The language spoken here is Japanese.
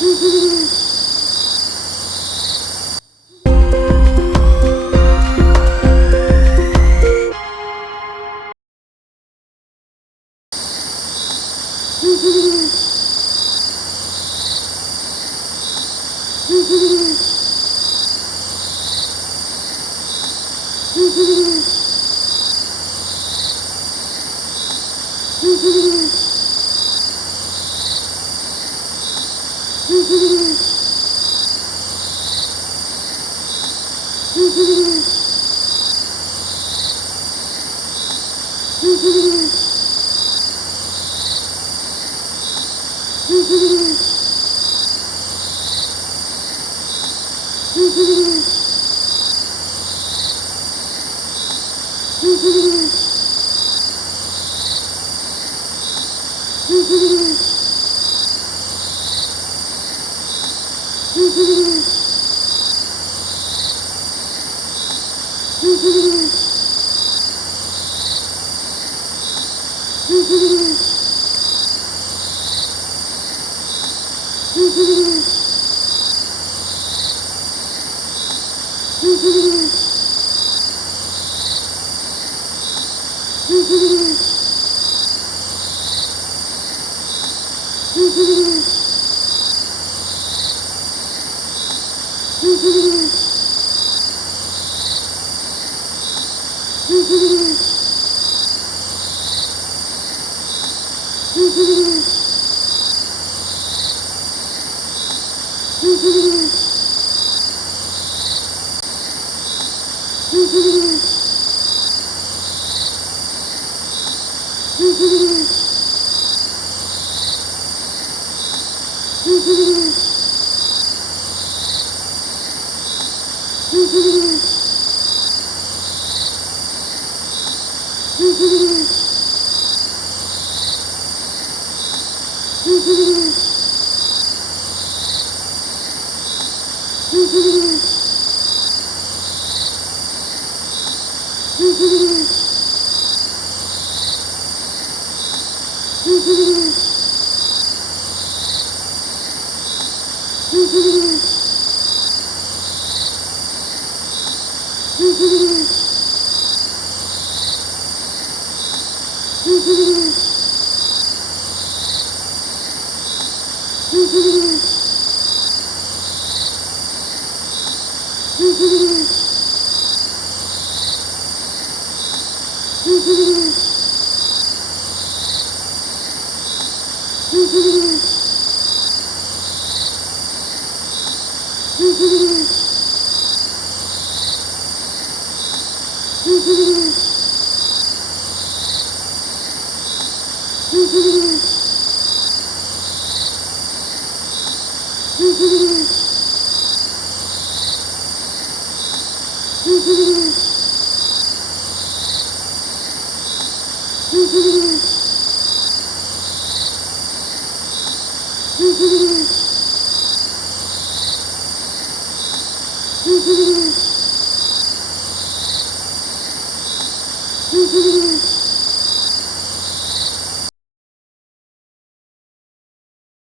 Mm-hmm. フフフン。Mm-hmm. Mm-hmm. Mm-hmm. Mm-hmm. Mm-hmm. フフフフ。